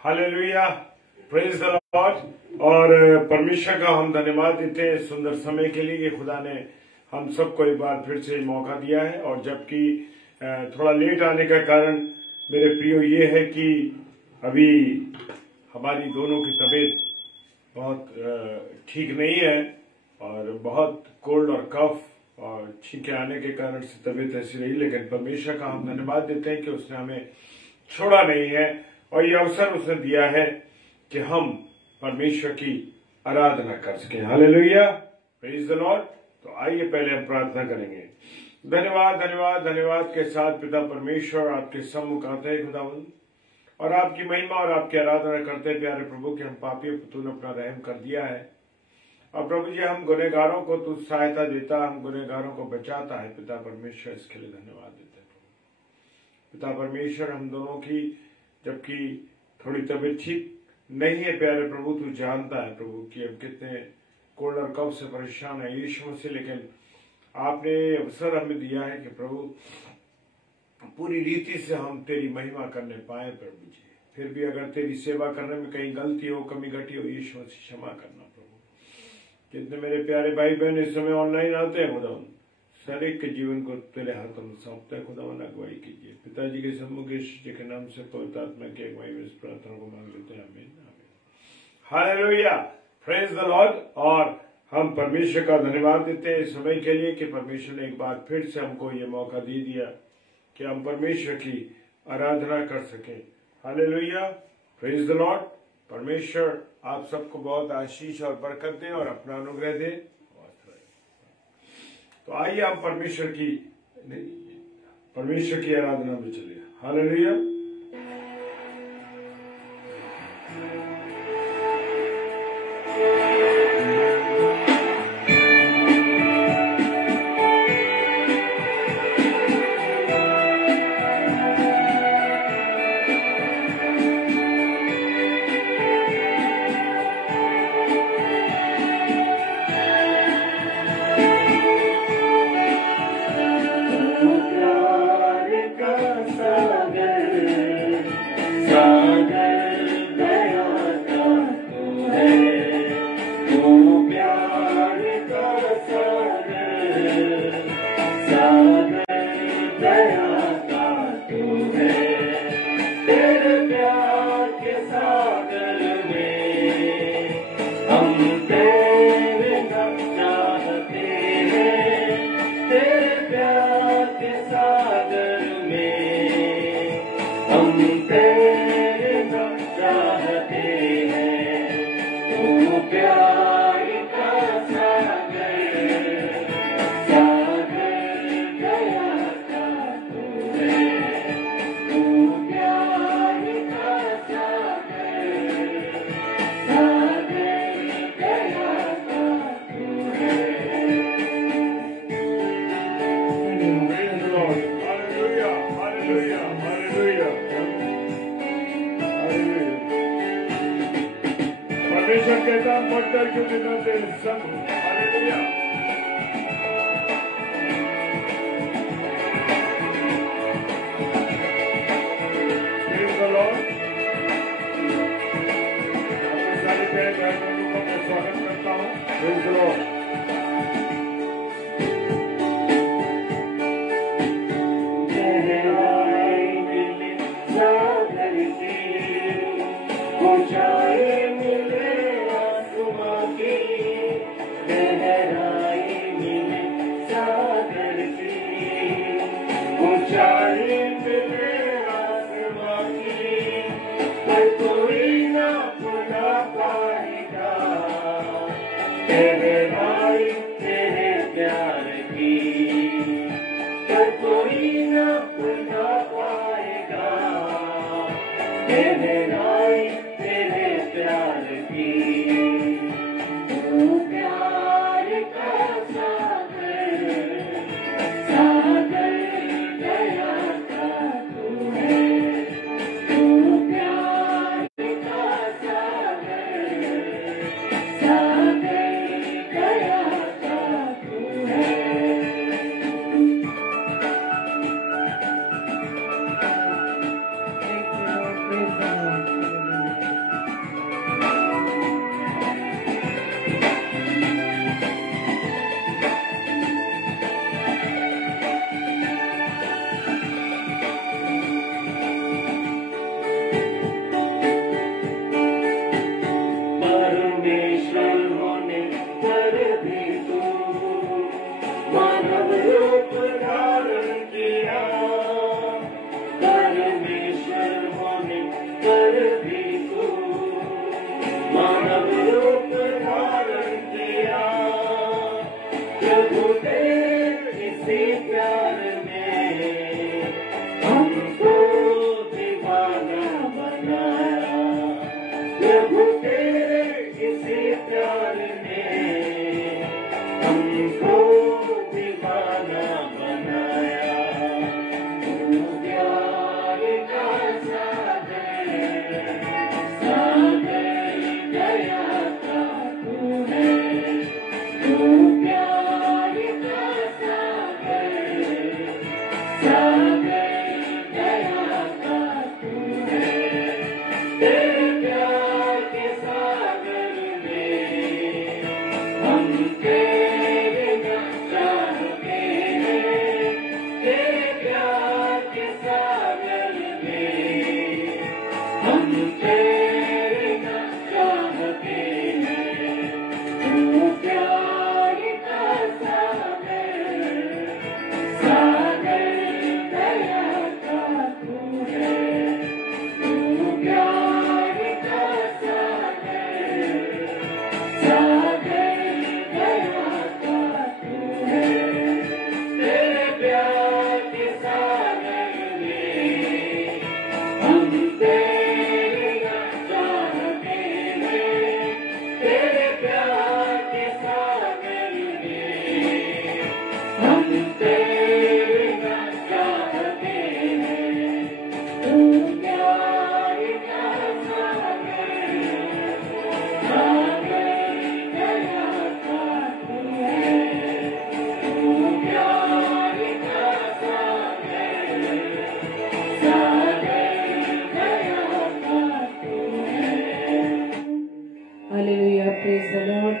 Hallelujah, praise the Lord. और परमेश्वर का हम धन्यवाद देते हैं सुंदर समय के लिए कि खुदा ने हम सबको एक बार फिर से मौका दिया है। और जबकि थोड़ा लेट आने का कारण मेरे प्रियो ये है कि अभी हमारी दोनों की तबीयत बहुत ठीक नहीं है और बहुत कोल्ड और कफ और छींके आने के कारण से तबीयत ऐसी रही। लेकिन परमेश्वर का हम धन्यवाद देते हैं कि उसने हमें छोड़ा नहीं है और ये अवसर उसने दिया है कि हम परमेश्वर की आराधना कर सकें। Hallelujah, praise the Lord. तो आइए पहले हम प्रार्थना करेंगे। धन्यवाद धन्यवाद धन्यवाद के साथ पिता परमेश्वर आपके सम्मुख आते हैं खुदावंद, और आपकी महिमा और आपकी आराधना करते हैं प्यारे प्रभु कि हम पापियों को तूने अपना रहम कर दिया है। और प्रभु जी, हम गुनहगारों को तू सहायता देता, हम गुनहगारों को बचाता है। पिता परमेश्वर, इसके लिए धन्यवाद देते हैं प्रभु। पिता परमेश्वर, हम दोनों की जबकि थोड़ी तबीयत ठीक नहीं है प्यारे प्रभु, तू जानता है प्रभु कि हम कितने कोल्ड और कफ से परेशान है यीशु मसीह। लेकिन आपने अवसर हमें दिया है कि प्रभु पूरी रीति से हम तेरी महिमा करने पाए प्रभु जी। फिर भी अगर तेरी सेवा करने में कहीं गलती हो, कमी घटी हो, यीशु मसीह क्षमा करना प्रभु। कितने मेरे प्यारे भाई बहन इस समय ऑनलाइन आते हैं खुदावन, हर एक के जीवन को तेरे हाथों में सौंपते हैं खुदावन, अगुवाई कीजिए। पिताजी के सम्मुख यीशु जी के नाम से पवित्र आत्मा की अगुवाई में इस प्रार्थना को मांग लेते हैं, आमीन आमीन। Hallelujah, praise the Lord. और हम परमेश्वर का धन्यवाद देते हैं इस समय के लिए कि परमेश्वर ने एक बार फिर से हमको ये मौका दे दिया कि हम परमेश्वर की आराधना कर सकें। Hallelujah, praise the Lord. परमेश्वर आप सबको बहुत आशीष और बरकत दें और अपना अनुग्रह दें। तो आइए हम परमेश्वर की आराधना में चलिए। हालेलुया। भी तू मानव रूप धारण किया, प्रभु तेरे इसी प्यार में हमको दीवाना बनाया, प्रभु तेरे इसी प्यार ने हमको दीवाना बनाया। तू प्यार का सागर, सागर दया का तू है, तू प्यार का सागर, सागर दया का तू है। तेरे प्यार के सागर में हम तेरे चाहते हैं, तेरे प्यार के सागर में हम तेरे चाहते हैं। तू प्यार का सागर, सागर दया का तू है, तू प्यार का सागर, सागर दया का तू है। तेरे प्यार के सागर में हम तेरे चाहते हैं, तेरे प्यार के सागर में हम तेरे चाहते हैं। तू प्यार का सागर, सागर दया का तू है, तू प्यार का सागर, सागर दया का तू है। Hallelujah, praise the Lord.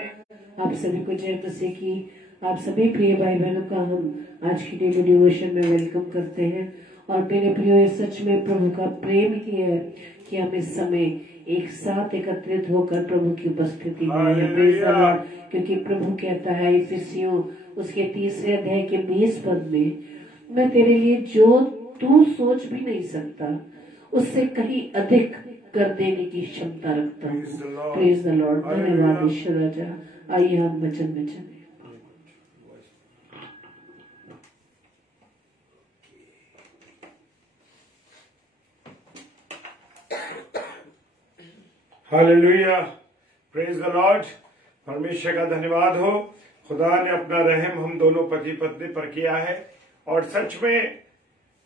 आप सभी को जय मसीह की। आप सभी प्रिय भाई बहनों का हम आज की डेली डिवोशन में वेलकम करते हैं। और मेरे प्रियो, ये सच में प्रभु का प्रेम ही है कि हम इस समय एक साथ एकत्रित होकर प्रभु की उपस्थिति में हैं। Praise the Lord. क्योंकि प्रभु कहता है इफिसियों उसके 3 अध्याय के 20 पद में, मैं तेरे लिए जो तू सोच भी नहीं सकता उससे कहीं अधिक कर देने की क्षमता रखता हूँ। Praise the Lord. धन्यवाद ईश्वर राजा। आइए हम वचन में चलें। Hallelujah, praise the Lord. परमेश्वर का धन्यवाद हो। खुदा ने अपना रहम हम दोनों पति पत्नी पर किया है। और सच में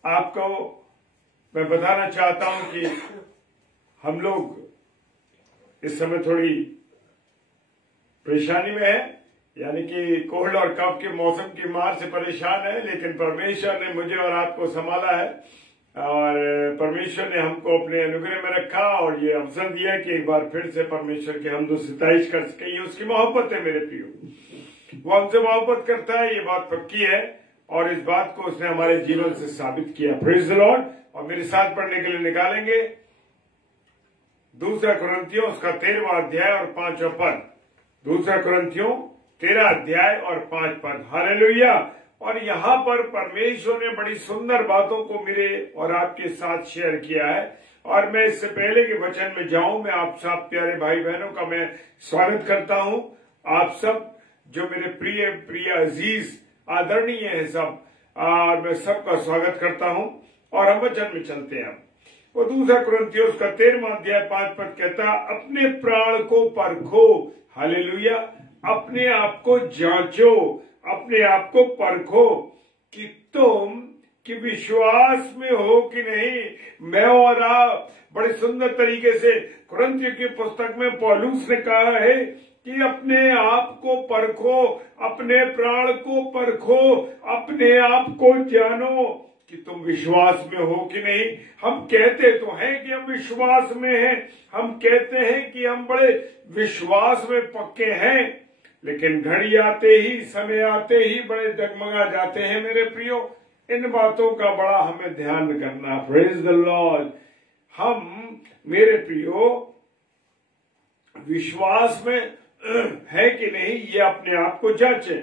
आपको मैं बताना चाहता हूं कि हम लोग इस समय थोड़ी परेशानी में है, यानी कि कोल्ड और कफ के मौसम की मार से परेशान है। लेकिन परमेश्वर ने मुझे और आपको संभाला है और परमेश्वर ने हमको अपने अनुग्रह में रखा और ये अवसर दिया कि एक बार फिर से परमेश्वर की हमदो सिताइश कर सके। ये उसकी मोहब्बत है मेरे प्रियो। वो हमसे मोहब्बत करता है, ये बात पक्की है और इस बात को उसने हमारे जीवन से साबित किया। Praise the Lord. और मेरे साथ पढ़ने के लिए निकालेंगे 2 कुरिन्थियों उसका 13वां अध्याय और 5वां पद। 2 कुरिन्थियों 13 अध्याय और 5 पद। हालेलुया। और यहाँ पर परमेश्वर ने बड़ी सुंदर बातों को मेरे और आपके साथ शेयर किया है। और मैं इससे पहले के वचन में जाऊं, मैं आप सब प्यारे भाई बहनों का मैं स्वागत करता हूं। आप सब जो मेरे प्रिय प्रिय अजीज आदरणीय हैं सब, और मैं सबका स्वागत करता हूं। और हम वचन में चलते हैं। वो 2 कुरिन्थियों उसका 13वां अध्याय 5 पद कहता, अपने प्राण को परखो। हालेलुया। अपने आप को जांचो, अपने आप को परखो कि तुम कि विश्वास में हो कि नहीं। मैं और आप बड़े सुंदर तरीके से कुरिन्थियों की पुस्तक में पौलुस ने कहा है कि अपने आप को परखो, अपने प्राण को परखो, अपने आप को जानो कि तुम विश्वास में हो कि नहीं। हम कहते तो हैं कि हम विश्वास में हैं, हम कहते हैं कि हम बड़े विश्वास में पक्के हैं, लेकिन घड़ी आते ही, समय आते ही बड़े डगमगा जाते हैं मेरे प्रियो। इन बातों का बड़ा हमें ध्यान करना। Praise the Lord. हम मेरे प्रियो विश्वास में है कि नहीं, ये अपने आप को जांचें,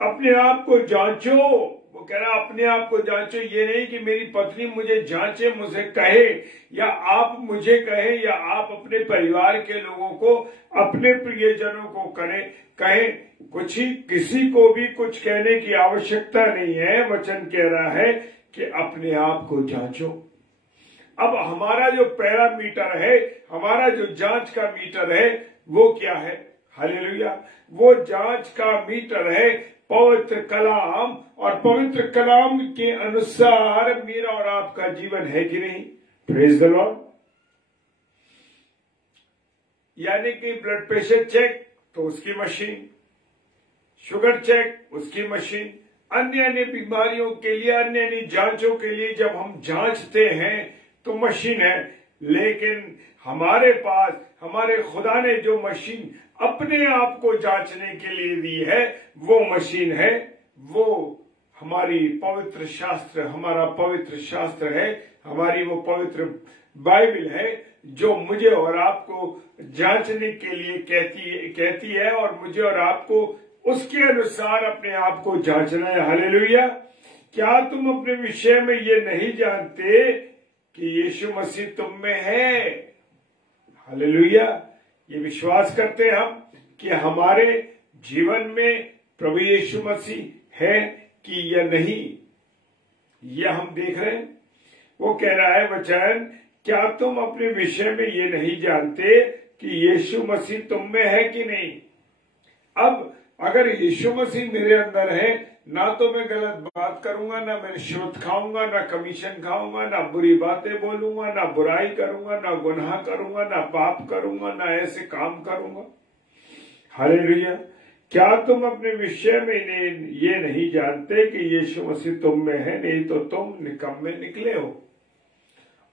अपने आप को जांचो। वो कह रहा अपने आप को जांचो। ये नहीं कि मेरी पत्नी मुझे जांचे, मुझे कहे, या आप मुझे कहे, या आप अपने परिवार के लोगों को, अपने प्रियजनों को कहें। कुछ ही किसी को भी कुछ कहने की आवश्यकता नहीं है। वचन कह रहा है कि अपने आप को जांचो। अब हमारा जो पैरामीटर है, हमारा जो जांच का मीटर है, वो क्या है? हालेलुया। वो जांच का मीटर है पवित्र कलाम, और पवित्र कलाम के अनुसार मेरा और आपका जीवन है कि नहीं? Praise the Lord. यानी कि ब्लड प्रेशर चेक तो उसकी मशीन, शुगर चेक उसकी मशीन, अन्य अन्य बीमारियों के लिए, अन्य अन्य जांचों के लिए जब हम जांचते हैं तो मशीन है। लेकिन हमारे पास हमारे खुदा ने जो मशीन अपने आप को जांचने के लिए दी है, वो मशीन है, वो हमारी पवित्र शास्त्र, हमारा पवित्र शास्त्र है, हमारी वो पवित्र बाइबल है, जो मुझे और आपको जांचने के लिए कहती है और मुझे और आपको उसके अनुसार अपने आप को जांचना है। हालेलुया। क्या तुम अपने विषय में ये नहीं जानते कि यीशु मसीह तुम में है? हालेलुया। ये विश्वास करते हैं हम कि हमारे जीवन में प्रभु यीशु मसीह है कि या नहीं, यह हम देख रहे हैं। वो कह रहा है वचन, क्या तुम अपने विषय में ये नहीं जानते कि यीशु मसीह तुम में है कि नहीं? अब अगर यीशु मसीह मेरे अंदर है, ना तो मैं गलत बात करूंगा, ना मैं रिश्वत खाऊंगा, ना कमीशन खाऊंगा, ना बुरी बातें बोलूंगा, ना बुराई करूंगा, ना गुनाह करूंगा, ना पाप करूंगा, ना ऐसे काम करूंगा। हालेलुया। क्या तुम अपने विषय में ये नहीं जानते कि यीशु मसीह तुम में है? नहीं तो तुम निकम्मे निकले हो।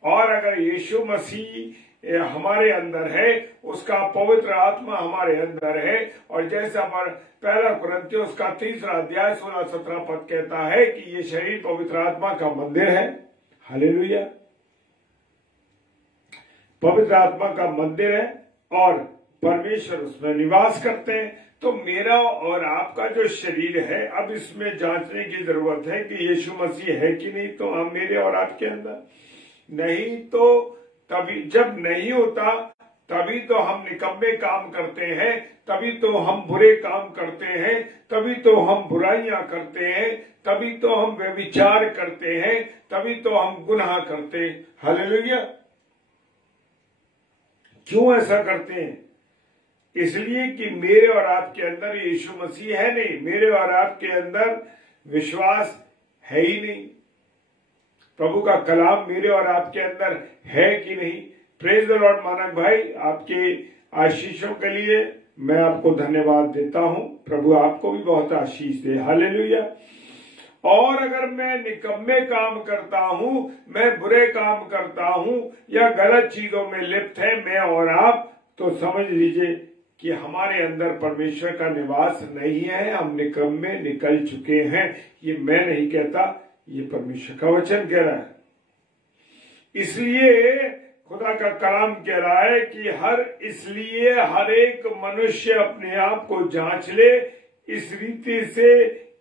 और अगर यीशु मसीह हमारे अंदर है, उसका पवित्र आत्मा हमारे अंदर है, और जैसा हमारा पहला कुरिन्थियों उसका 3 अध्याय 16-17 पद कहता है कि ये शरीर पवित्र आत्मा का मंदिर है। हालेलुया। पवित्र आत्मा का मंदिर है और परमेश्वर उसमें निवास करते हैं। तो मेरा और आपका जो शरीर है, अब इसमें जांचने की जरूरत है कि यीशु मसीह है कि नहीं, तो हम मेरे और आपके अंदर नहीं, तो तभी जब नहीं होता तभी तो हम निकम्मे काम करते हैं, तभी तो हम बुरे काम करते हैं, तभी तो हम बुराइयां करते हैं, तभी तो हम व्यभिचार करते हैं, तभी तो हम गुनाह करते हैं। हालेलुया। क्यों ऐसा करते हैं? इसलिए कि मेरे और आपके अंदर यीशु मसीह है नहीं, मेरे और आपके अंदर विश्वास है ही नहीं। प्रभु का कलाम मेरे और आपके अंदर है कि नहीं? प्रेज द लॉर्ड मानक भाई, आपके आशीषों के लिए मैं आपको धन्यवाद देता हूं। प्रभु आपको भी बहुत आशीष दे। हालेलुया। और अगर मैं निकम्मे काम करता हूं, मैं बुरे काम करता हूं, या गलत चीजों में लिप्त है मैं और आप, तो समझ लीजिए कि हमारे अंदर परमेश्वर का निवास नहीं है, हम निकम्मे निकल चुके हैं। ये मैं नहीं कहता, ये परमेश्वर का वचन कह रहा है। इसलिए खुदा का कलाम कह रहा है कि इसलिए हर एक मनुष्य अपने आप को जांच ले, इस रीति से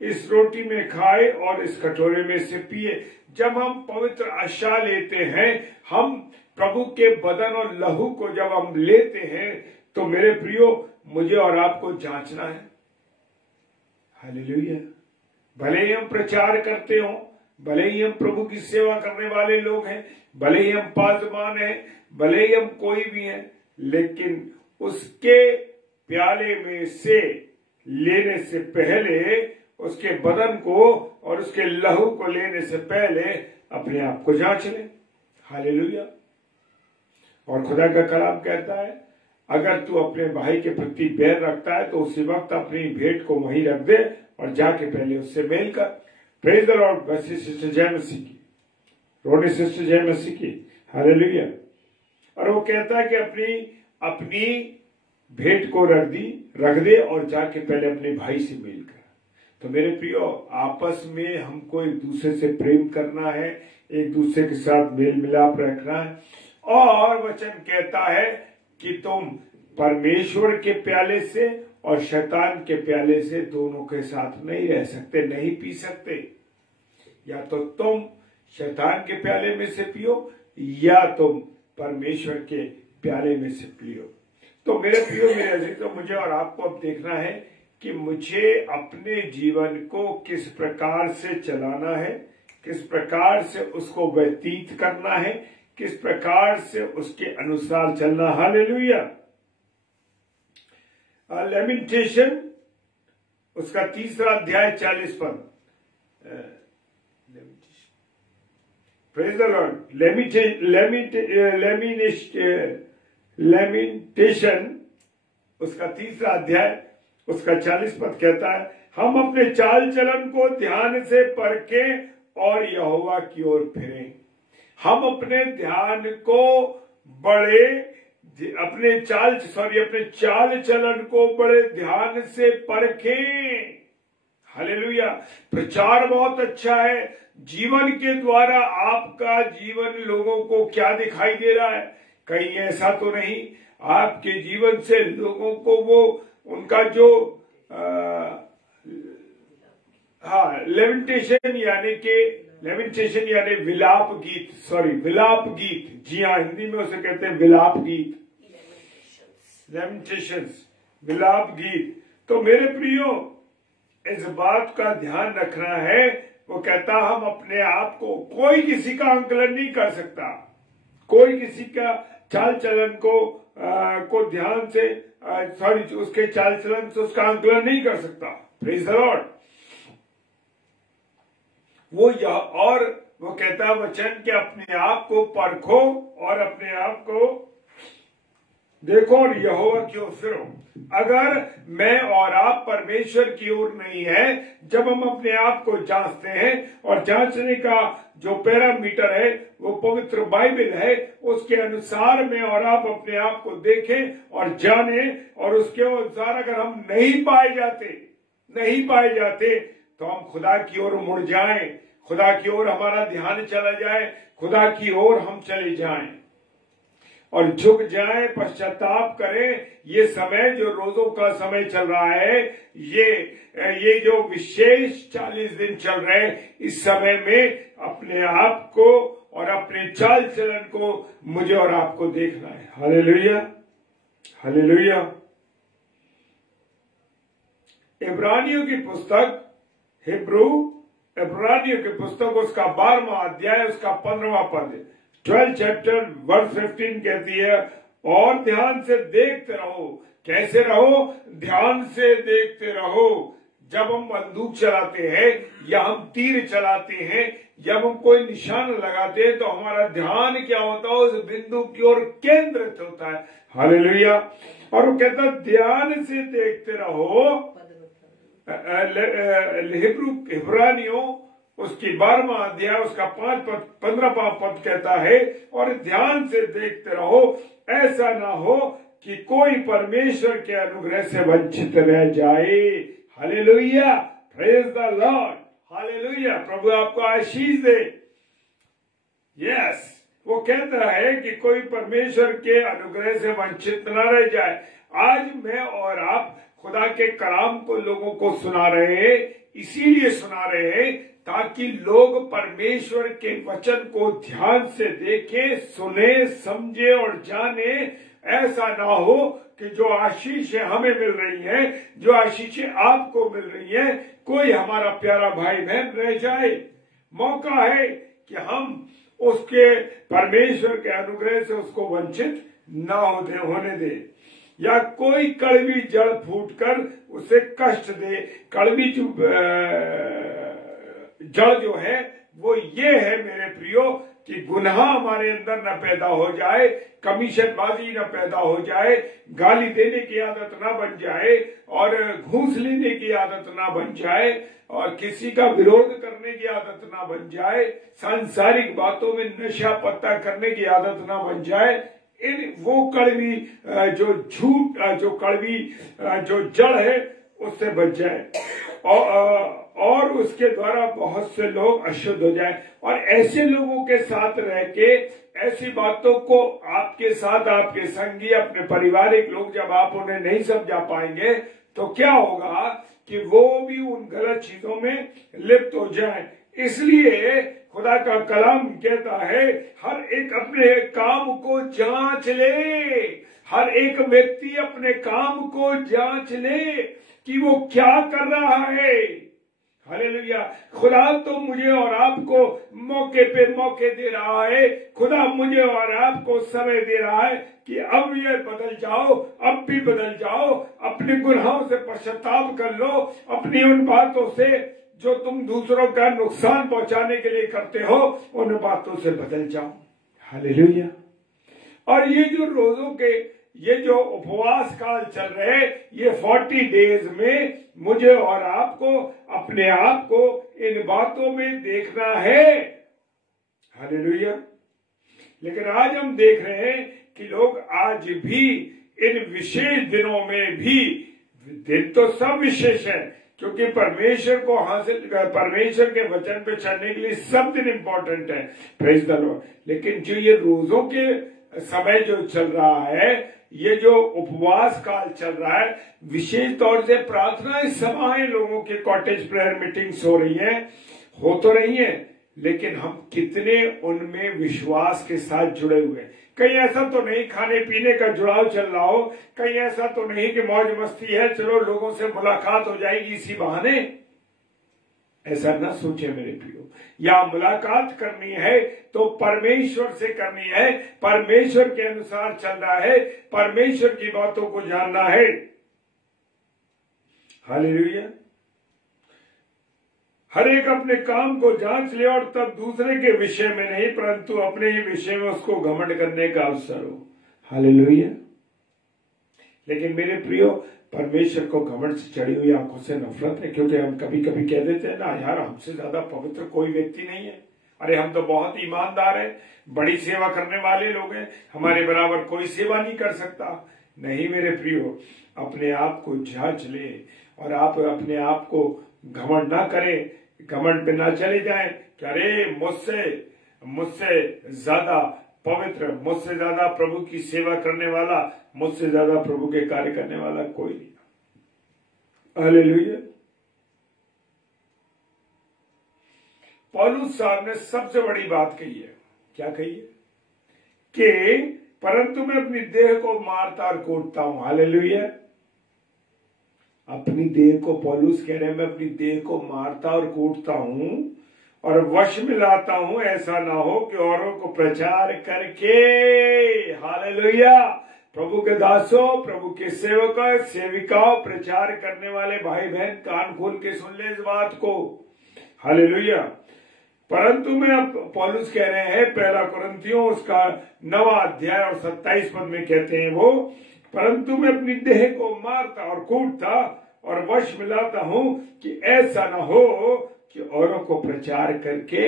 इस रोटी में खाए और इस कटोरे में से पिए। जब हम पवित्र आशा लेते हैं, हम प्रभु के बदन और लहू को जब हम लेते हैं, तो मेरे प्रियो मुझे और आपको जांचना है। हालेलुया। भले ही हम प्रचार करते हो, भले ही हम प्रभु की सेवा करने वाले लोग हैं, भले ही हम पासवान हैं, भले ही हम कोई भी हैं, लेकिन उसके प्याले में से लेने से पहले, उसके बदन को और उसके लहू को लेने से पहले अपने आप को जांच लें। हालेलुया। और खुदा का कलाम कहता है, अगर तू अपने भाई के प्रति बैर रखता है तो उसी वक्त अपनी भेंट को वहीं रख दे और जाके पहले उससे मेल कर। Praise the Lord. वैसे सिस्टर जय मसीह की, रोनी सिस्टर जय मसीह की। हालेलुया। और वो कहता है कि अपनी भेंट को रख दे और जाके पहले अपने भाई से मेल कर। तो मेरे प्रियो, आपस में हमको एक दूसरे से प्रेम करना है, एक दूसरे के साथ मेल मिलाप रखना है। और वचन कहता है कि तुम परमेश्वर के प्याले से और शैतान के प्याले से दोनों के साथ नहीं रह सकते, नहीं पी सकते। या तो तुम शैतान के प्याले में से पियो या तुम परमेश्वर के प्याले में से पियो। तो मेरे प्रियो, मेरे अजीजों, मुझे और आपको अब देखना है कि मुझे अपने जीवन को किस प्रकार से चलाना है, किस प्रकार से उसको व्यतीत करना है, किस प्रकार से उसके अनुसार चलना। हालेलुया। लेमिटेशन उसका 3 अध्याय 40 पद। Praise the Lord. लेमिटेशन उसका 3 अध्याय उसका 40 पद कहता है, हम अपने चाल चलन को ध्यान से परखें और यहोवा की ओर फिरें। हम अपने ध्यान को अपने चाल चलन को बड़े ध्यान से परखें। हालेलुया। प्रचार बहुत अच्छा है, जीवन के द्वारा आपका जीवन लोगों को क्या दिखाई दे रहा है? कहीं ऐसा तो नहीं आपके जीवन से लोगों को वो उनका जो लेमेंटेशन यानी विलाप गीत। जी हाँ, हिंदी में उसे कहते हैं विलाप गीत, लेमेंटेशंस, विलाप गीत। तो मेरे प्रियो, इस बात का ध्यान रखना है। वो कहता हम अपने आप को, कोई किसी का आंकलन नहीं कर सकता, कोई किसी का चाल चलन को ध्यान से उसके चाल चलन से उसका आंकलन नहीं कर सकता। Praise the Lord. वो कहता है वचन के अपने आप को परखो और अपने आप को देखो और यहोवा की ओर फिरो। अगर मैं और आप परमेश्वर की ओर नहीं है, जब हम अपने आप को जांचते हैं, और जांचने का जो पैरामीटर है वो पवित्र बाइबल है, उसके अनुसार मैं और आप अपने आप को देखें और जाने, और उसके अनुसार अगर हम नहीं पाए जाते तो हम खुदा की ओर मुड़ जाएं, खुदा की ओर हमारा ध्यान चला जाए, खुदा की ओर हम चले जाएं और झुक जाएं, पश्चाताप करें। ये समय जो रोजों का समय चल रहा है, ये जो विशेष 40 दिन चल रहे हैं, इस समय में अपने आप को और अपने चाल चलन को मुझे और आपको देखना है। Hallelujah, hallelujah. इब्रानियों की पुस्तक, इब्रानियों की पुस्तक उसका 12वां अध्याय उसका 15वां पद, 12 चैप्टर वर्स 15 कहती है, और ध्यान से देखते रहो। कैसे रहो? ध्यान से देखते रहो। जब हम बंदूक चलाते हैं या हम तीर चलाते हैं, जब हम कोई निशान लगाते हैं, तो हमारा ध्यान क्या होता है? उस बिंदु की ओर केंद्रित होता है। हालेलुया। और वो कहता है ध्यान से देखते रहो। इब्रानियों उसकी 12वां अध्याय उसका 15वां पद कहता है, और ध्यान से देखते रहो, ऐसा ना हो कि कोई परमेश्वर के अनुग्रह से वंचित रह जाए। Hallelujah, praise the Lord, hallelujah. प्रभु आपको आशीष दे। यस, वो कहता है कि कोई परमेश्वर के अनुग्रह से वंचित न रह जाए। आज मैं और आप खुदा के कलाम को लोगों को सुना रहे हैं, इसीलिए सुना रहे हैं ताकि लोग परमेश्वर के वचन को ध्यान से देखें, सुने, समझे और जाने। ऐसा ना हो कि जो आशीष हमें मिल रही है, जो आशीषें आपको मिल रही है, कोई हमारा प्यारा भाई बहन रह जाए। मौका है कि हम उसके परमेश्वर के अनुग्रह से उसको वंचित ना होने दे, या कोई कड़वी जड़ फूटकर उसे कष्ट दे। कड़वी जड़ जो है वो ये है मेरे प्रियो कि गुनाह हमारे अंदर न पैदा हो जाए, कमीशनबाजी न पैदा हो जाए, गाली देने की आदत ना बन जाए, और घूस लेने की आदत ना बन जाए, और किसी का विरोध करने की आदत ना बन जाए, सांसारिक बातों में नशा पत्ता करने की आदत ना बन जाए। वो कड़वी जो कड़वी जो जड़ है उससे बच जाए, और उसके द्वारा बहुत से लोग अशुद्ध हो जाए। और ऐसे लोगों के साथ रह के ऐसी बातों को आपके साथ आपके संगी, अपने पारिवारिक लोग, जब आप उन्हें नहीं समझा पाएंगे तो क्या होगा कि वो भी उन गलत चीजों में लिप्त हो जाए। इसलिए खुदा का कलाम कहता है हर एक अपने काम को जांच ले, हर एक व्यक्ति अपने काम को जांच ले कि वो क्या कर रहा है। हालेलुया। खुदा तो मुझे और आपको मौके पे मौके दे रहा है, खुदा मुझे और आपको समय दे रहा है कि अब ये बदल जाओ, अब भी बदल जाओ, अपने गुनाहों से पश्चाताप कर लो, अपनी उन बातों से जो तुम दूसरों का नुकसान पहुंचाने के लिए करते हो उन बातों से बदल जाओ। हालेलुया। और ये जो रोजों के ये जो उपवास काल चल रहे ये 40 डेज में मुझे और आपको अपने आप को इन बातों में देखना है। हालेलुया। लेकिन आज हम देख रहे हैं कि लोग आज भी इन विशेष दिनों में भी, दिन तो सब विशेष है क्योंकि परमेश्वर को हासिल, परमेश्वर के वचन पे चलने के लिए सब दिन इंपॉर्टेंट है, प्रेज द लॉर्ड। लेकिन जो ये रोजों के समय जो चल रहा है, ये जो उपवास काल चल रहा है, विशेष तौर से प्रार्थना सभाएं, लोगों के कॉटेज प्रेयर मीटिंग्स हो रही हैं, हो तो रही हैं, लेकिन हम कितने उनमें विश्वास के साथ जुड़े हुए हैं। कहीं ऐसा तो नहीं खाने पीने का जुड़ाव चल रहा हो, कहीं ऐसा तो नहीं कि मौज मस्ती है, चलो लोगों से मुलाकात हो जाएगी इसी बहाने। ऐसा ना सोचे मेरे प्रियो, या मुलाकात करनी है तो परमेश्वर से करनी है, परमेश्वर के अनुसार चलना है, परमेश्वर की बातों को जानना है। हालेलुया। हर एक अपने काम को जांच ले और तब दूसरे के विषय में नहीं परंतु अपने ही विषय में उसको घमंड करने का अवसर हो। हालेलुया। लेकिन मेरे प्रियो, परमेश्वर को घमंड से चढ़ी हुई आंखों से नफरत है, क्योंकि हम कभी कभी कह देते हैं ना, यार हमसे ज्यादा पवित्र कोई व्यक्ति नहीं है, अरे हम तो बहुत ईमानदार हैं, बड़ी सेवा करने वाले लोग हैं, हमारे बराबर कोई सेवा नहीं कर सकता। नहीं मेरे प्रियो, अपने आप को जांच ले और आप अपने आप को घमंड ना करें, घमंड पे ना चले जाएं कि अरे मुझसे ज्यादा पवित्र, मुझसे ज्यादा प्रभु की सेवा करने वाला, मुझसे ज्यादा प्रभु के कार्य करने वाला कोई नहीं। हालेलुया। पौलुस साहब ने सबसे बड़ी बात कही है। क्या कही है? कि परंतु मैं अपनी देह को मारता और कूटता हूं। हालेलुया। अपनी देह को, पौलुस कह रहे हैं, मैं अपनी देह को मारता और कूटता हूं और वश में लाता हूं, ऐसा ना हो कि औरों को प्रचार करके, हालेलुया, प्रभु के दासों, प्रभु के सेवकों, सेविकाओं, प्रचार करने वाले भाई बहन कान खोल के सुन ले इस बात को। हालेलुया। परंतु मैं, पौलुस कह रहे हैं, पहला कुरिन्थियों उसका 9वां अध्याय और 27 पद में कहते हैं वो, परंतु मैं अपनी देह को मारता और कूटता और वश में लाता हूं कि ऐसा न हो कि औरों को प्रचार करके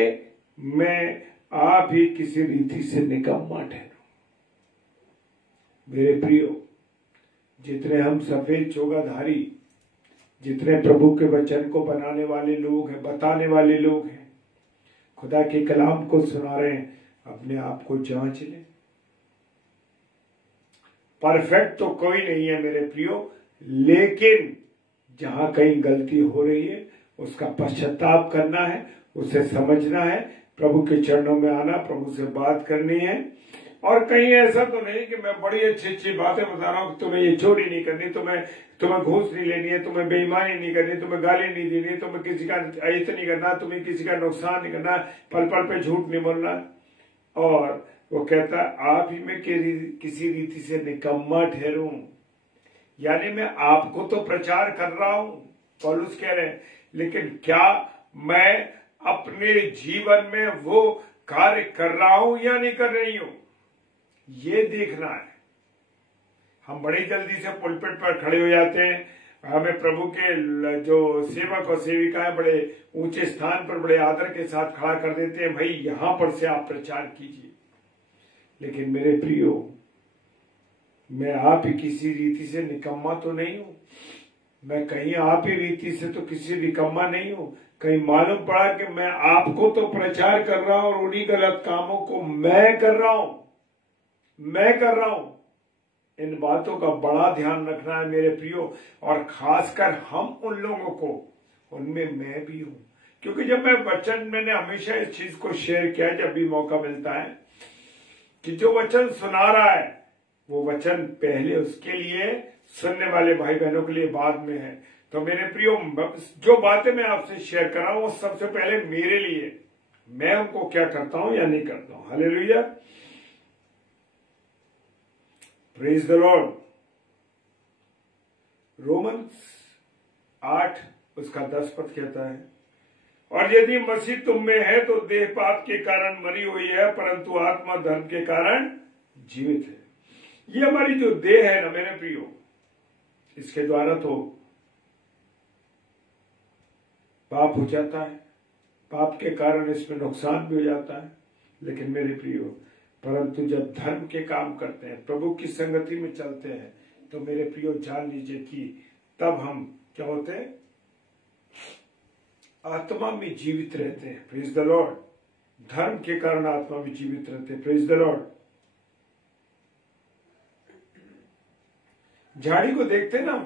मैं आप ही किसी रीति से निकम्मा ठहरूं। मेरे प्रियो, जितने हम सफेद चोगाधारी, जितने प्रभु के वचन को बनाने वाले लोग हैं, बताने वाले लोग हैं, खुदा के कलाम को सुना रहे हैं, अपने आप को जांच लें। परफेक्ट तो कोई नहीं है मेरे प्रियो, लेकिन जहां कहीं गलती हो रही है उसका पश्चाताप करना है, उसे समझना है, प्रभु के चरणों में आना, प्रभु से बात करनी है। और कहीं ऐसा तो नहीं कि मैं बड़ी अच्छी अच्छी बातें बता रहा हूं कि तुम्हें ये चोरी नहीं करनी, तुम्हें घूस नहीं लेनी है, तुम्हें बेईमानी नहीं करनी, तुम्हें गाली नहीं देनी, तुम्हें किसी का अहित नहीं करना, तुम्हें किसी का नुकसान नहीं करना, पल पल पे झूठ नहीं बोलना। और वो कहता है आप ही में किसी रीति से निकम्मा ठहरूं, यानी मैं आपको तो प्रचार कर रहा हूं, पौलुस कह रहे हैं, लेकिन क्या मैं अपने जीवन में वो कार्य कर रहा हूं या नहीं कर रही हूं, ये देखना है। हम बड़ी जल्दी से पुलपिट पर खड़े हो जाते हैं, हमें प्रभु के जो सेवक और सेविकाएं बड़े ऊंचे स्थान पर बड़े आदर के साथ खड़ा कर देते हैं, भाई यहां पर से आप प्रचार कीजिए। लेकिन मेरे प्रियो, मैं आप ही किसी रीति से निकम्मा तो नहीं हूं, मैं कहीं आप ही रीति से तो किसी निकम्मा नहीं हूं। कहीं मालूम पड़ा कि मैं आपको तो प्रचार कर रहा हूं और उन्हीं गलत कामों को मैं कर रहा हूं। इन बातों का बड़ा ध्यान रखना है मेरे प्रियो, और खासकर हम उन लोगों को, उनमें मैं भी हूं, क्योंकि जब मैं वचन, मैंने हमेशा इस चीज को शेयर किया जब भी मौका मिलता है, कि जो वचन सुना रहा है वो वचन पहले उसके लिए, सुनने वाले भाई बहनों के लिए बाद में है। तो मेरे प्रियो, जो बातें मैं आपसे शेयर कर रहा हूं वो सबसे पहले मेरे लिए, मैं उनको क्या करता हूं या नहीं करता हूं। Hallelujah, praise the Lord. Romans 8 उसका 10 पद कहता है, और यदि मसीह तुम में है तो देह पाप के कारण मरी हुई है, परंतु आत्मा धर्म के कारण जीवित है। ये हमारी जो देह है ना मेरे प्रियो, इसके द्वारा तो पाप हो जाता है, पाप के कारण इसमें नुकसान भी हो जाता है। लेकिन मेरे प्रियो, परंतु जब धर्म के काम करते हैं, प्रभु की संगति में चलते हैं, तो मेरे प्रियो जान लीजिए कि तब हम क्या होते हैं, आत्मा में जीवित रहते हैं। Praise the Lord. धर्म के कारण आत्मा में जीवित रहते हैं। Praise the Lord. झाड़ी को देखते ना,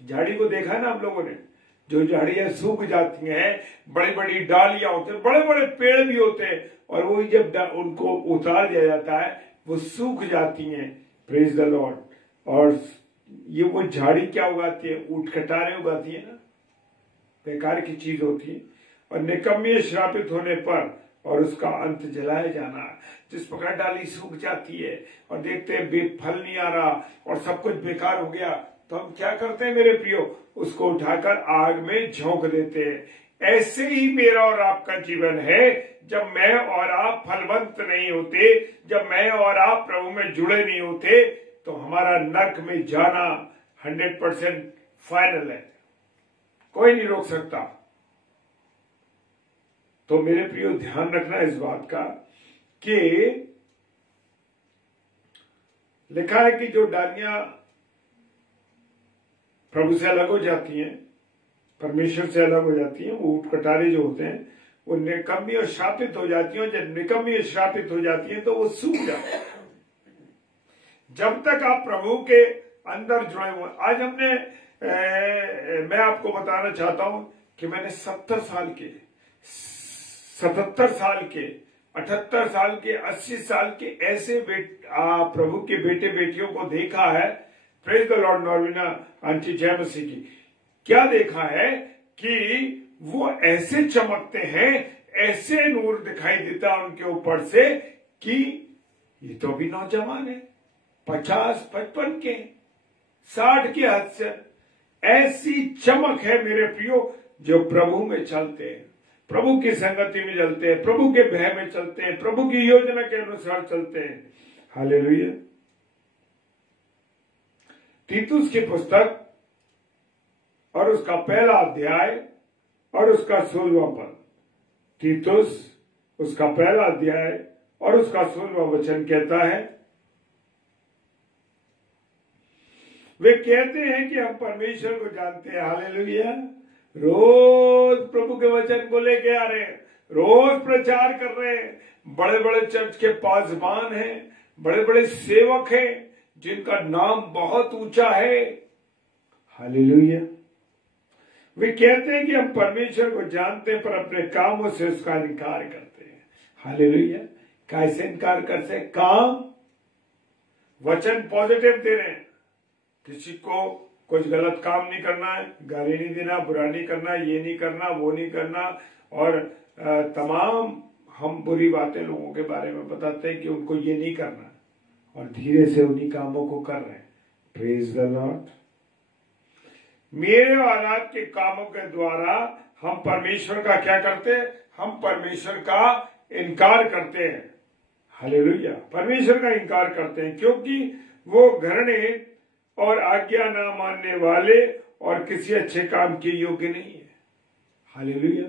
झाड़ी को देखा ना हम लोगों ने, जो झाड़ियां सूख जाती हैं, बड़ी बड़ी डालियां होते हैं, बड़े बड़े पेड़ भी होते हैं, और वो जब उनको उतार दिया जाता है वो सूख जाती हैं। Praise the Lord. और ये वो झाड़ी क्या उगाती है, ऊंट कटारे उगाती है ना, बेकार की चीज होती है। और निकम्मी श्रापित होने पर और उसका अंत जलाया जाना। जिस प्रकार डाली सूख जाती है और देखते हैं फल नहीं आ रहा और सब कुछ बेकार हो गया, तो हम क्या करते हैं मेरे प्रियो, उसको उठाकर आग में झोंक देते हैं। ऐसे ही मेरा और आपका जीवन है। जब मैं और आप फलवंत नहीं होते, जब मैं और आप प्रभु में जुड़े नहीं होते, तो हमारा नरक में जाना 100% फाइनल है, कोई नहीं रोक सकता। तो मेरे प्रियो ध्यान रखना इस बात का कि लिखा है कि जो डालियां प्रभु से अलग हो जाती हैं, परमेश्वर से अलग हो जाती हैं, वो ऊंट कटारे जो होते हैं वो निकम्मी और श्रापित हो जाती हैं। जब निकम्मी और श्रापित हो जाती हैं तो वो सूख जाते हैं। जब तक आप प्रभु के अंदर जुड़े हुए, आज हमने मैं आपको बताना चाहता हूं कि मैंने 70 साल के, 77 साल के, 78 साल के, 80 साल के ऐसे प्रभु के बेटे बेटियों को देखा है। Praise the Lord. Norvina aunty जय मसीह की। क्या देखा है कि वो ऐसे चमकते हैं, ऐसे नूर दिखाई देता उनके ऊपर से कि ये तो अभी नौजवान है, 50-55 के, 60 के हद से। ऐसी चमक है मेरे प्रियो जो प्रभु में चलते हैं, प्रभु की संगति में चलते हैं, प्रभु के भय में चलते हैं, प्रभु की योजना के अनुसार चलते हैं। हालेलुया। तीतुस की पुस्तक और उसका पहला अध्याय और उसका 16वां पद। तीतुस उसका पहला अध्याय और उसका 16वां वचन कहता है, वे कहते हैं कि हम परमेश्वर को जानते हैं। हालेलुया। रोज प्रभु के वचन को लेके आ रहे हैं, रोज प्रचार कर रहे हैं। बड़े बड़े चर्च के पासबान हैं, बड़े बड़े सेवक हैं जिनका नाम बहुत ऊंचा है। हालेलुया। वे कहते हैं कि हम परमेश्वर को जानते हैं, पर अपने कामों से उसका इनकार करते हैं। हालेलुया। कैसे इनकार करते हैं? काम, वचन पॉजिटिव दे रहे हैं, किसी को कुछ गलत काम नहीं करना है, गाली नहीं देना, बुरा नहीं करना, ये नहीं करना, वो नहीं करना, और तमाम हम बुरी बातें लोगों के बारे में बताते हैं कि उनको ये नहीं करना, और धीरे से उन्हीं कामों को कर रहे हैं। Praise the Lord. मेरे और आपके कामों के द्वारा हम परमेश्वर का क्या करते हैं? हम परमेश्वर का इनकार करते हैं। हालेलुया। परमेश्वर का इनकार करते हैं क्योंकि वो घृणित और आज्ञा ना मानने वाले और किसी अच्छे काम के योग्य नहीं है। हालेलुया।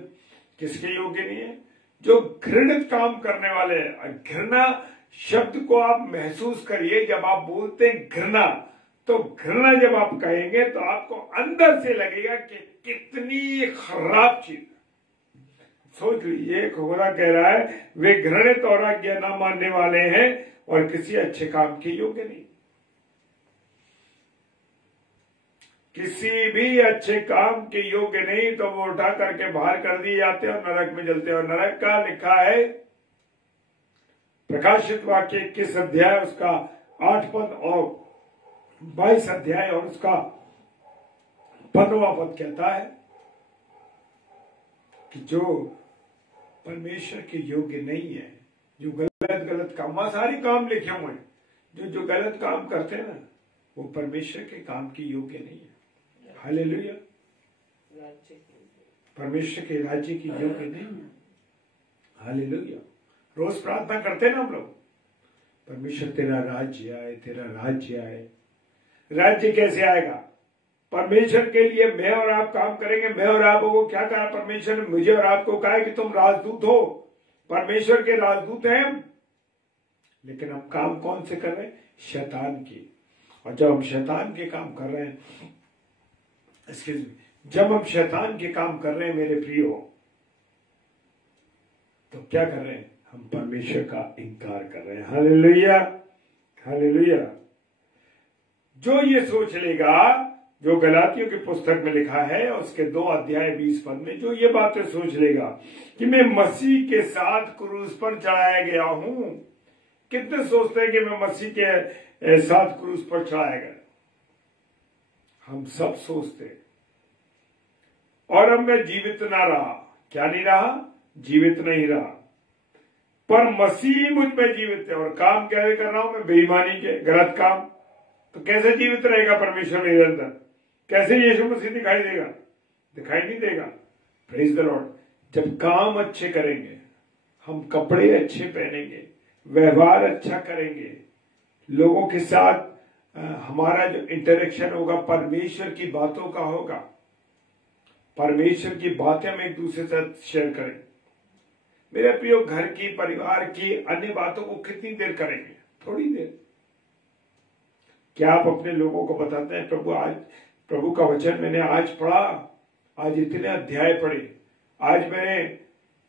किसके योग्य नहीं है? जो घृणित काम करने वाले हैं। घृणा शब्द को आप महसूस करिए, जब आप बोलते हैं घृणा, तो घृणा जब आप कहेंगे तो आपको अंदर से लगेगा कि कितनी खराब चीज। सोच लीजिए, खुदा कह रहा है वे घृणित और आज्ञा ना मानने वाले हैं और किसी अच्छे काम के योग्य नहीं। किसी भी अच्छे काम के योग्य नहीं, तो वो उठा करके बाहर कर दिए जाते हैं और नरक में जलते हैं। और नरक का लिखा है प्रकाशित वाक्य 21 अध्याय उसका 8 पद और 22 अध्याय और उसका 15वां पद कहता है कि जो परमेश्वर के योग्य नहीं है, जो गलत गलत काम, वहां सारे काम लिखे हुए हैं, जो गलत काम करते हैं ना, वो परमेश्वर के काम की योग्य नहीं है। हालेलुया। परमेश्वर के राज्य की योग्य नहीं है। हालेलुया। रोज प्रार्थना करते हैं ना हम लोग, परमेश्वर तेरा राज्य आए, तेरा राज्य आए। राज्य कैसे आएगा? परमेश्वर के लिए मैं और आप काम करेंगे। मैं और आपको को क्या कहा परमेश्वर ने? मुझे और आपको कहा है कि तुम राजदूत हो, परमेश्वर के राजदूत हैं हम। लेकिन हम काम कौन से कर रहे हैं? शैतान की। और जब हम शैतान के काम कर रहे हैं, जब हम शैतान के काम कर रहे हैं मेरे प्रियो, तो क्या कर रहे हैं? हम परमेश्वर का इनकार कर रहे हैं। Hallelujah, hallelujah. जो ये सोच लेगा, जो गलातियों की पुस्तक में लिखा है उसके 2 अध्याय 20 पद में, जो ये बातें सोच लेगा कि मैं मसीह के साथ क्रूस पर चढ़ाया गया हूं। कितने सोचते हैं कि मैं मसीह के साथ क्रूस पर चढ़ाया गया? हम सब सोचते हैं। और अब मैं जीवित ना रहा। क्या नहीं रहा? जीवित नहीं रहा, पर मसीह मुझ में जीवित है। और काम कैसे कर रहा हूं मैं? बेईमानी के, गलत काम। तो कैसे जीवित रहेगा परमेश्वर मेरे अंदर? कैसे यीशु मसीह दिखाई देगा? दिखाई नहीं देगा। Praise the Lord. जब काम अच्छे करेंगे, हम कपड़े अच्छे पहनेंगे, व्यवहार अच्छा करेंगे, लोगों के साथ हमारा जो इंटरेक्शन होगा परमेश्वर की बातों का होगा। परमेश्वर की बातें हम एक दूसरे के साथ शेयर करें। मेरे प्रियो, घर की, परिवार की अन्य बातों को कितनी देर करेंगे? थोड़ी देर। क्या आप अपने लोगों को बताते हैं प्रभु का वचन मैंने आज पढ़ा, आज इतने अध्याय पढ़े, आज मैंने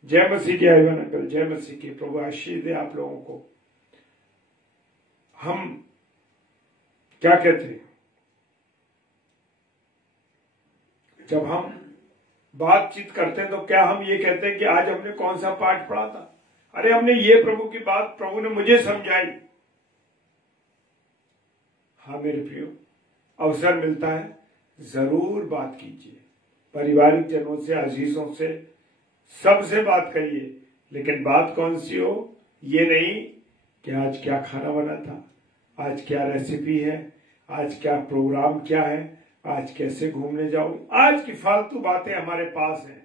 जय मसीह की आईवन अंकल, जय मसीह की, प्रभु आशीष दे आप लोगों को। हम क्या कहते हैं जब हम बातचीत करते हैं? तो क्या हम ये कहते हैं कि आज हमने कौन सा पाठ पढ़ा था? अरे हमने ये प्रभु की बात प्रभु ने मुझे समझाई। हाँ मेरे प्रियो, अवसर मिलता है जरूर बात कीजिए, पारिवारिक जनों से, अजीजों से, सबसे बात करिए। लेकिन बात कौन सी हो? ये नहीं कि आज क्या खाना बना था, आज क्या रेसिपी है, आज क्या प्रोग्राम क्या है, आज कैसे घूमने जाओ। आज की फालतू बातें हमारे पास हैं।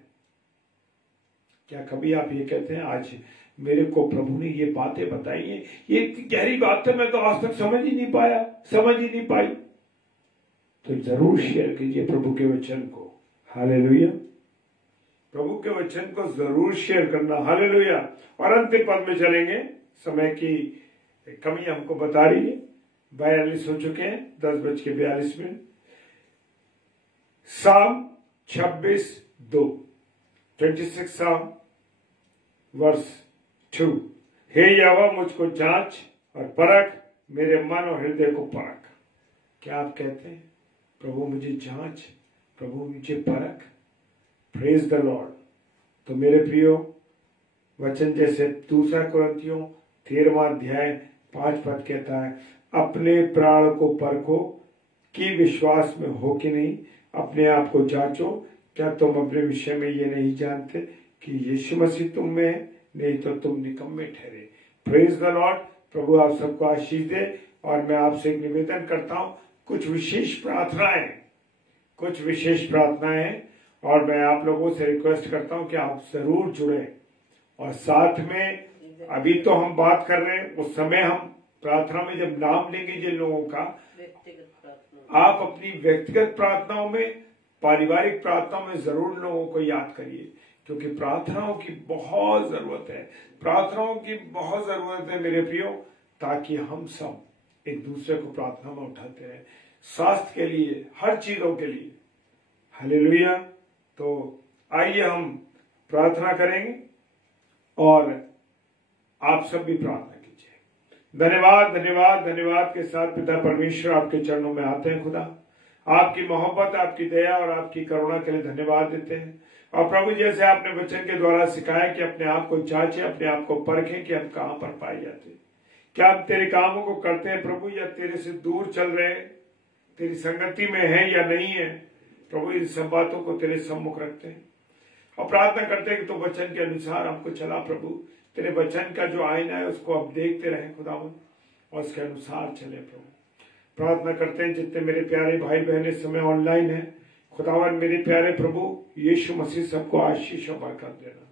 क्या कभी आप ये कहते हैं आज मेरे को प्रभु ने ये बातें बताई हैं, ये इतनी गहरी बात है, मैं तो आज तक समझ ही नहीं पाया, समझ ही नहीं पाई? तो जरूर शेयर कीजिए प्रभु के वचन को। हालेलुया। प्रभु के वचन को जरूर शेयर करना। हालेलुया। और अंतिम पद में चलेंगे, समय की कमी हमको बता रही है, 42 हो चुके हैं, 10:42। साम 26:2, 26 साम वर्स 2। हे यहोवा मुझको जांच और परख, मेरे मन और हृदय को परख। क्या आप कहते हैं प्रभु मुझे जांच, प्रभु मुझे परख? Praise the Lord. तो मेरे प्रियो, वचन जैसे 2 कुरिन्थियों 13वां अध्याय 5 पद कहता है, अपने प्राण को परखो कि विश्वास में हो कि नहीं, अपने आप को जांचो, क्या तुम अपने विषय में ये नहीं जानते कि यीशु मसीह तुम में है? नहीं तो तुम निकम्मे ठहरे। Praise the Lord. प्रभु आप सबको आशीष दे। और मैं आपसे एक निवेदन करता हूं, कुछ विशेष प्रार्थनाएं, और मैं आप लोगों से रिक्वेस्ट करता हूं कि आप जरूर जुड़े। और साथ में अभी तो हम बात कर रहे हैं, उस समय हम प्रार्थना में जब नाम लेंगे जिन लोगों का, आप अपनी व्यक्तिगत प्रार्थनाओं में, पारिवारिक प्रार्थनाओं में जरूर लोगों को याद करिए, क्योंकि प्रार्थनाओं की बहुत जरूरत है। प्रार्थनाओं की बहुत जरूरत है मेरे प्रियो, ताकि हम सब एक दूसरे को प्रार्थना में उठाते रहे, स्वास्थ्य के लिए, हर चीजों के लिए। हालेलुया। तो आइए हम प्रार्थना करेंगे और आप सब भी प्रार्थना कीजिए। धन्यवाद, धन्यवाद, धन्यवाद के साथ पिता परमेश्वर आपके चरणों में आते हैं खुदा। आपकी मोहब्बत, आपकी दया और आपकी करुणा के लिए धन्यवाद देते हैं। और प्रभु जैसे आपने वचन के द्वारा सिखाया कि अपने आप को जांचे, अपने आप को परखें कि हम कहाँ पर पाए जाते हैं, क्या हम तेरे कामों को करते हैं प्रभु या तेरे से दूर चल रहे हैं, तेरी संगति में है या नहीं है। प्रभु इन सब बातों को तेरे सम्मुख रखते हैं और प्रार्थना करते हैं कि तो वचन के अनुसार हमको चला प्रभु, तेरे वचन का जो आईना है उसको अब देखते रहें खुदावन और उसके अनुसार चले प्रभु। प्रार्थना करते हैं जितने मेरे प्यारे भाई बहन इस समय ऑनलाइन है खुदावन, मेरे प्यारे प्रभु यीशु मसीह सबको आशीष और बरकत देना।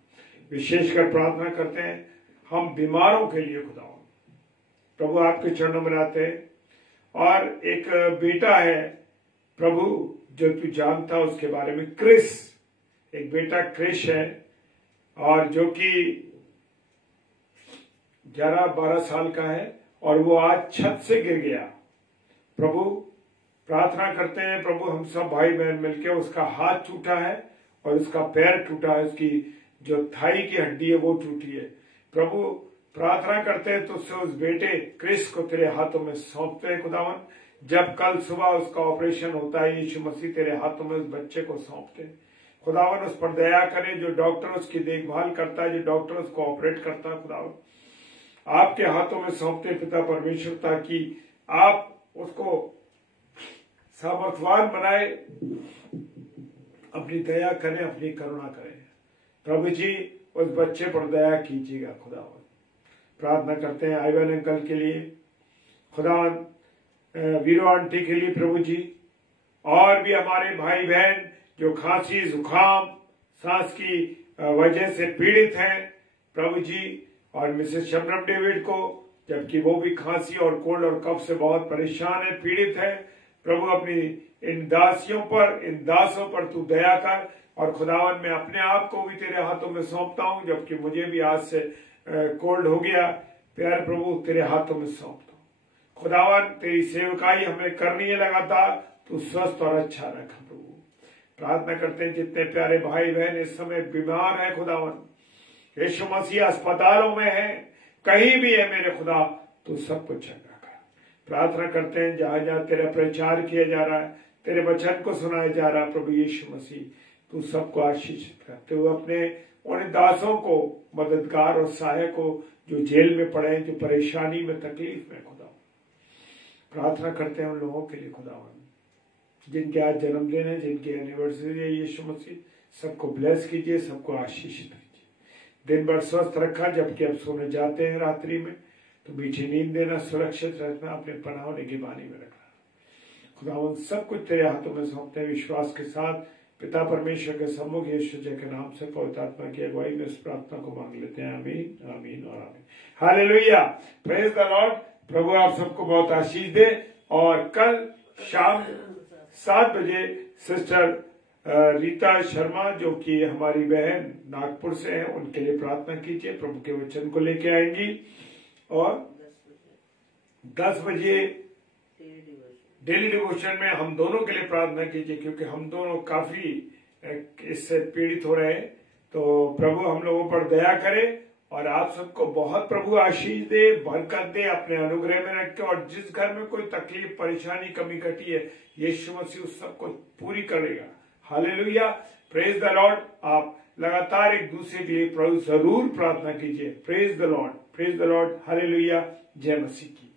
विशेषकर प्रार्थना करते हैं हम बीमारों के लिए खुदावन प्रभु आपके चरणों में आते हैं। और एक बेटा है प्रभु जो तू जानता उसके बारे में, क्रिस, एक बेटा क्रिश है और जो कि 11-12 साल का है और वो आज छत से गिर गया। प्रभु प्रार्थना करते हैं प्रभु हम सब भाई बहन मिलकर, उसका हाथ टूटा है और उसका पैर टूटा है, उसकी जो थाई की हड्डी है वो टूटी है। प्रभु प्रार्थना करते हैं तो उससे उस बेटे क्रिस को तेरे हाथों में सौंपते हैं खुदावन। जब कल सुबह उसका ऑपरेशन होता है यीशु मसीह तेरे हाथों में उस बच्चे को सौंपते हैं खुदावन। उस पर दया करें, जो डॉक्टर उसकी देखभाल करता है, जो डॉक्टर उसको ऑपरेट करता है खुदावन, आपके हाथों में सौंपते पिता परमेश्वर, ताकि आप उसको सामर्थवान बनाए, अपनी दया करें, अपनी करुणा करें। प्रभु जी उस बच्चे पर दया कीजिएगा खुदावन। प्रार्थना करते हैं आइवन अंकल के लिए खुदावन, वीरो आंटी के लिए प्रभु जी, और भी हमारे भाई बहन जो खांसी जुकाम सांस की वजह से पीड़ित हैं प्रभु जी, और मिसेस शबनम डेविड को, जबकि वो भी खांसी और कोल्ड और कफ से बहुत परेशान है, पीड़ित है प्रभु। अपनी इन दासियों पर, इन दासों पर तू दया कर। और खुदावन मैं अपने आप को भी तेरे हाथों में सौंपता हूं, जबकि मुझे भी आज से कोल्ड हो गया, प्यारे प्रभु तेरे हाथों में सौंपता हूं। खुदावन तेरी सेवकाई हमें करनी है लगातार, तू स्वस्थ और अच्छा रख प्रभु। प्रार्थना करते हैं जितने प्यारे भाई बहन इस समय बीमार है खुदावन, यीशु मसीह अस्पतालों में है, कहीं भी है मेरे खुदा, तू सब कुछ चंगा कर। प्रार्थना करते हैं जहां जहां तेरा प्रचार किया जा रहा है, तेरे वचन को सुनाया जा रहा है प्रभु यीशु मसीह, तू सबको आशीषित करते हुए अपने उन दासों को मददगार और सहायक को जो जेल में पड़े हैं, जो परेशानी में तकलीफ में खुदा। प्रार्थना करते हैं उन लोगों के लिए खुदावन जिनके आज जन्मदिन है, जिनकी एनिवर्सरी है, यीशु मसीह सबको ब्लेस कीजिए, सबको आशीषित कीजिए। दिन भर स्वस्थ रखा, जबकि अब सोने जाते हैं रात्रि में तो मीठी नींद देना, सुरक्षित रखना, अपने पनाह निगरानी में रखना। खुदावन सब कुछ तेरे हाथों में सौंपते हैं विश्वास के साथ, पिता परमेश्वर के सम्मुख यीशु जी के नाम से पवित्र आत्मा की अगुवाई में इस प्रार्थना को मांग लेते हैं। आमीन, आमीन और आमीन। Hallelujah, praise the Lord. प्रभु आप सबको बहुत आशीष दे। और कल शाम 7 बजे सिस्टर रीता शर्मा जो कि हमारी बहन नागपुर से हैं, उनके लिए प्रार्थना कीजिए, प्रभु के वचन को लेके आएंगी। और 10 बजे डेली डिवोशन में हम दोनों के लिए प्रार्थना कीजिए, क्योंकि हम दोनों काफी इससे पीड़ित हो रहे हैं। तो प्रभु हम लोगों पर दया करे और आप सबको बहुत प्रभु आशीष दे, बरकत दे, अपने अनुग्रह में रखे। और जिस घर में कोई तकलीफ, परेशानी, कमी घटी है, यीशु मसीह उस सबको पूरी करेगा। Hallelujah, praise the Lord. आप लगातार एक दूसरे के लिए प्रभु जरूर प्रार्थना कीजिए। Praise the Lord, praise the Lord. Hallelujah, जय मसीह की।